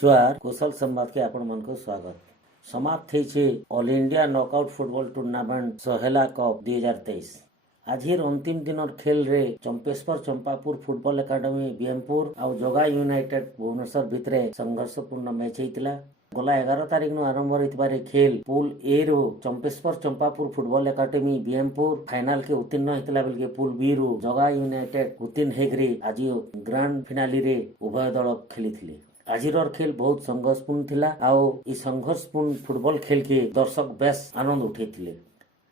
जुआर कुशल संवाद के आपण मन को स्वागत। समाप्त होइछे all India knockout football tournament Sahela cup 2023। आजिर अंतिम दिनर खेल रे चंपेश्वर चंपापुर फुटबॉल एकाडेमी बीएमपुर आउ जोगा यूनाइटेड भुवनेश्वर भितरे संघर्षपूर्ण मैच होइतिला। गला 11 तारिख नु आरंभ होइतिबारे खेल पूल ए रो Champeshwar Champapur football academy BMpur final के उत्तीर्ण होइतिला बेल के पूल बी रो जोगा यूनाइटेड उत्तीर्ण हेगरी आज ग्रांड फिनाली रे उभय दल खेलिथिले। आजिर खेल बहुत संघर्षपूर्ण थिला आउ इ संघर्षपूर्ण फुटबॉल खेल के दर्शक बेस आनंद उठेथिले।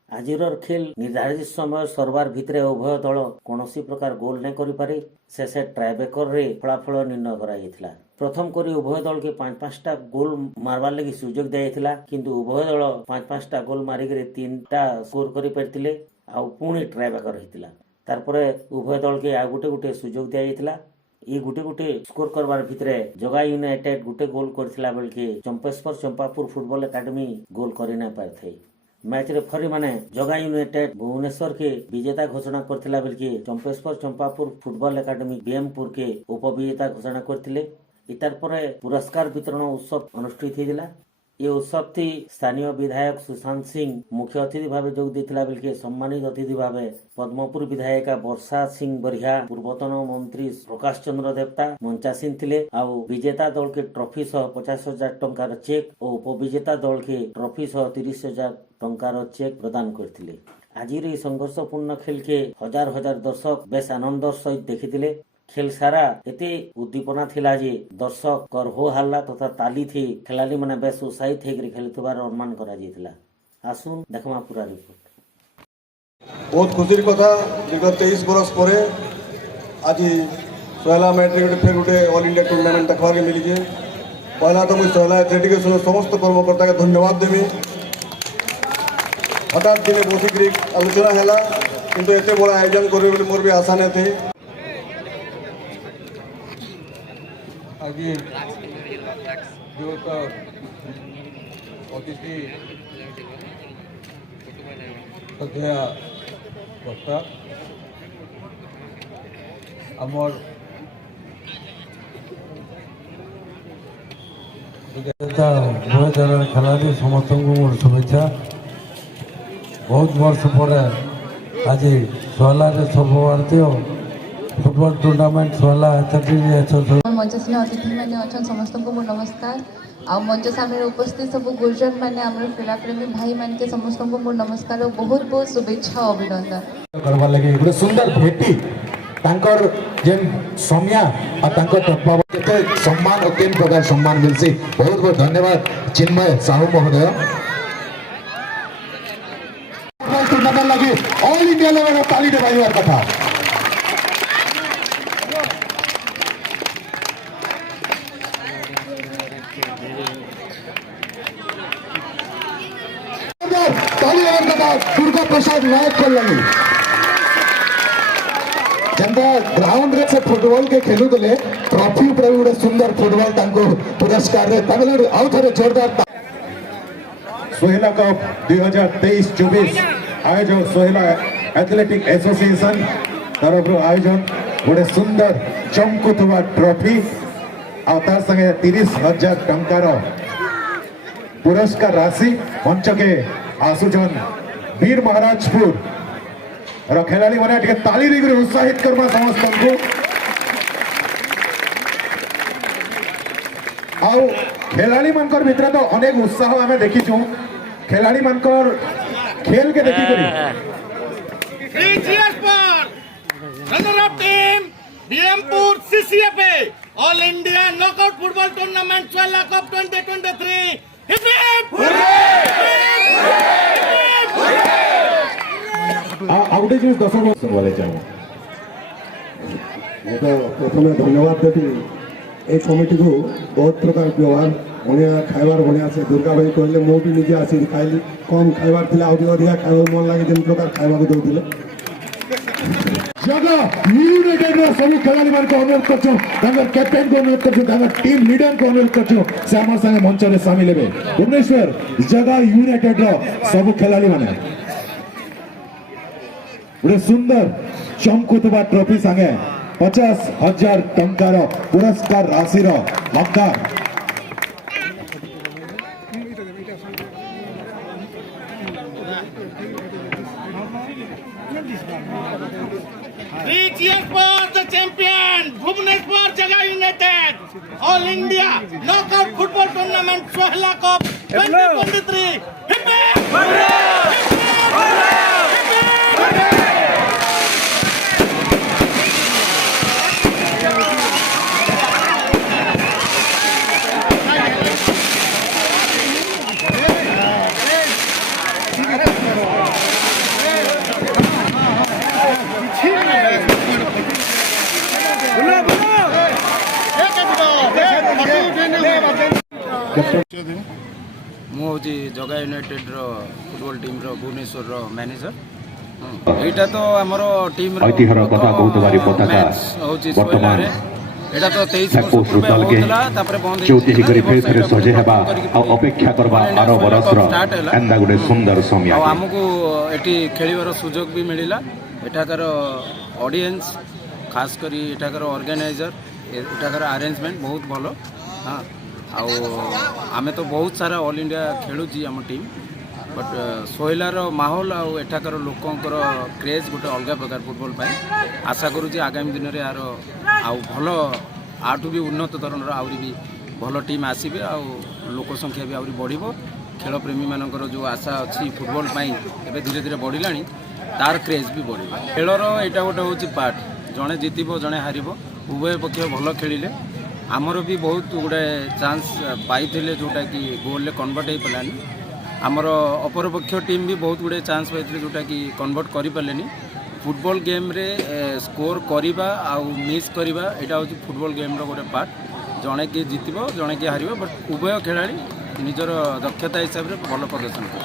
आजिर खेल निर्धारित समय सरबार भितरे उभय दल कौनसी प्रकार गोल नहीं करि पारे शेषे ट्राइब्रेकर रे फलाफल निर्णय कराइथिला। प्रथम करी उभय दल के 5-5टा गोल मारबार लगी सुযোগ दियाइथिला किंतु उभय दल 5-5टा गोल मारी करे 3टा स्कोर करि परथिले आउ पुणी ट्राइब्रेकर रहिथिला। तारपरे उभय दल के आ गुटे सुযোগ दियाइथिला। ये गुटे स्कोर करबार भितरे जोगा यूनाइटेड गुटे गोल करथिला बेल के चंपेश्वर चंपापुर फुटबॉल एकाडेमी गोल करि ना पारथे। मैच रे फरी माने जोगा यूनाइटेड भुवनेश्वर के विजेता घोषणा करथिला बेल के चंपेश्वर चंपापुर फुटबॉल एकाडेमी बीएमपुर के उपविजेता घोषणा करथिले। इतार परे पुरस्कार वितरण उत्सव अनुष्ठित होइला। ये उत्सव थी स्थानीय विधायक सुशांत सिंह मुख्य अतिथि भाव जोग देथिला बेल के सम्मानित अतिथि भाव पद्मपुर विधायिका वर्षा सिंह बरिया पूर्वतन मंत्री प्रकाश चंद्र देवता मंचासीन थिले आउ विजेता दल के ट्रॉफी सह 50,000 टंकार चेक और उपविजेता दल के ट्रॉफी सह 30,000 टंकार चेक प्रदान करथिले। आजिर ई संघर्षपूर्ण खेल के हजार हजार दर्शक बेस आनंदर सहित देखिथिले। खेल सारा एते उद्दीपना थिला जे दर्शक कर हो हल्ला तथा ताली थी खेलाड़ी माने बेस उत्साहित हेकरी खेलुथबार अनुमान करा जेतिला। आसुन देखमा पूरा रिपोर्ट। बहुत खुशी कथा विगत 23 बरस पर आज सोहला मैट्रिक फिर गोटे ऑल इंडिया टूर्नामेंट देखा मिली है। पहला तो मुझे सोहला एथलेटिक्स समस्त कर्मकर्ता के धन्यवाद देवी। हठात दिने बसिक आलोचना है किंतु एत बड़ा आयोजन करेंगे मोर भी आशा नहीं थी। आज जो अतिथि अध्यया बक्ता आमर खेलाड़ी समस्त मोर शुभेच्छा। बहुत वर्ष पर आज सोहला सब भारतीय फुटबॉल टूर्नामेंट सोहला मंचशील अतिथि मैंने अच्छा समस्त को नमस्कार। आ मंच सामने उपस्थित सब गुर्जर मैंने क्रीड़ाप्रेमी भाई मान के समस्त को मोर नमस्कार और बहुत बहुत शुभेच्छा अभिनंदन करवा लगे। गोटे सुंदर भेटी तांकर जेन सम्या आ तांकर तत्व केते सम्मान और केन प्रकार सम्मान मिलसी। बहुत बहुत धन्यवाद चिन्मय साहू महोदय। टूर्नामेंट लगी ऑल इंडिया लेवल ताली दबाइवार कथा। दुर्गा प्रसाद नायक खेल लगी जंदा ग्राउंड रे से फुटबॉल के खेलु दले ट्रॉफी पर गोटे सुंदर फुटबॉल तांको पुरस्कार रे तमिलनाडु आउ थरे जोरदार सोहेला कप 2023-24 आयोजन सोहेला एथलेटिक एसोसिएशन तरफ आयोजन गोटे सुंदर चमकुथवा ट्रॉफी आ तार संगे 30,000 टंकार पुरस्कार राशि मंच के आसुजन वीर महाराजपुर खेलाड़ी मैंने ताली दी उत्साहित करवा समस्त को आउ खेलाड़ी मानकर भितर तो अनेक उत्साह आम देखीचु। खेलाड़ी मानकर खेल के देखी BMpur CCFA all India knockout football tournament Sohala cup 2023 आउटे चीज दर्शक वाले चाहिए। तो प्रथम धन्यवाद देती ए कमिटी को बहुत प्रकार व्यवहार बढ़िया खाइबार बढ़िया से दुर्गा भाई कहले मो भी निजे आसी खाइली कम खाइबार थिला आउ अधिक खाइबार मन लागे जेन प्रकार खाइबा को दउथिले। जगह यूनाइटेड रो सब खिलाड़ी मान को अनुरोध करछो तांगर कैप्टन को अनुरोध करछो तांगर टीम लीडर को अनुरोध करछो से हमर संगे मंच रे शामिल हेबे। भुवनेश्वर जगह यूनाइटेड रो सब खिलाड़ी माने गोटे सुंदर चमकुथवा ट्रॉफी संगे 50,000 टंकार पुरस्कार राशि हकदार Three cheers for the champion, Bhubaneswar Jaga United, All India Knockout Football Tournament Sohela Cup 2023. Hip hip! ମୁଁ ହେଉଛି ଜଗା ୟୁନାଇଟେଡ୍ର ଫୁଟବଲ ଟିମ୍ର ଭୁବନେଶ୍ୱରର ମ୍ୟାନେଜର। ଏଇଟା ତ ଆମର ଟିମ୍ର ଐତିହ୍ୟର କଥା କହୁଥିବାରୁ ପତାକା ହେଉଛି ବର୍ତ୍ତମାନ ଏଇଟା ତ 23 ବର୍ଷ ଠାକୁର ପୂର୍ବେ ସୁଲତାଲକେ ହେଉଥିଲା, ତାପରେ ବନ୍ଦ ଚଉତିଶ କରି ଫେରେ ସଜେଇ ହେବା ଆଉ ଅପେକ୍ଷା କରିବା ଆର ବରଷର ଏନ୍ତା ଗୋଟେ ସୁନ୍ଦର ସମୟ। ଆଉ ଆମକୁ ଏଠି ଖେଳିବାର ସୁଯୋଗ ବି ମିଳିଲା। ଏଠାକାର ଅଡ଼ିଏନ୍ସ, ଖାସ କରି ଏଠାକାର ଅର୍ଗାନାଇଜର, ଏଠାକାର ଆରେଞ୍ଜମେଣ୍ଟ ବହୁତ ଭଲ। ହଁ, ଆଉ ଆମେ ତ ବହୁତ ସାରା ଅଲ୍ ଇଣ୍ଡିଆ ଖେଳୁଛି ଆମ ଟିମ୍, ବଟ୍ ସୋହେଲାର ମାହୋଲ ଆଉ ଏଠାକାର ଲୋକଙ୍କର କ୍ରେଜ୍ ଗୋଟେ ଅଲଗା ପ୍ରକାର ଫୁଟବଲ ପାଇଁ। ଆଶା କରୁଛି ଆଗାମୀ ଦିନରେ ଆର ଆଉ ଭଲ ଆଠୁ ବି ଉନ୍ନତ ଧରଣର ଆହୁରି ବି ଭଲ ଟିମ୍ ଆସିବେ ଆଉ ଲୋକ ସଂଖ୍ୟା ବି ଆହୁରି ବଢ଼ିବ। ଖେଳପ୍ରେମୀମାନଙ୍କର ଯେଉଁ ଆଶା ଅଛି ଫୁଟବଲ ପାଇଁ ଏବେ ଧୀରେ ଧୀରେ ବଢ଼ିଲାଣି, ତାର କ୍ରେଜ୍ ବି ବଢ଼ିବ। ଖେଳର ଏଇଟା ଗୋଟେ ହେଉଛି ପାର୍ଟ, ଜଣେ ଜିତିବ ଜଣେ ହାରିବ, ଉଭୟ ପକ୍ଷ ଭଲ ଖେଳିଲେ। ଆମର ବି ବହୁତ ଗୁଡ଼ାଏ ଚାନ୍ସ ପାଇଥିଲେ ଯେଉଁଟାକି ଗୋଲ୍ରେ କନଭର୍ଟ ହେଇପାରିଲାନି। ଆମର ଅପରପକ୍ଷ ଟିମ୍ ବି ବହୁତ ଗୁଡ଼ିଏ ଚାନ୍ସ ପାଇଥିଲେ ଯେଉଁଟାକି କନଭର୍ଟ କରିପାରିଲେନି। ଫୁଟବଲ ଗେମ୍ରେ ସ୍କୋର କରିବା ଆଉ ମିସ୍ କରିବା ଏଇଟା ହେଉଛି ଫୁଟବଲ ଗେମ୍ର ଗୋଟେ ପାର୍ଟ। ଜଣେ କିଏ ଜିତିବ ଜଣେ କିଏ ହାରିବ, ବଟ୍ ଉଭୟ ଖେଳାଳି ନିଜର ଦକ୍ଷତା ହିସାବରେ ଭଲ ପ୍ରଦର୍ଶନ କରିବେ।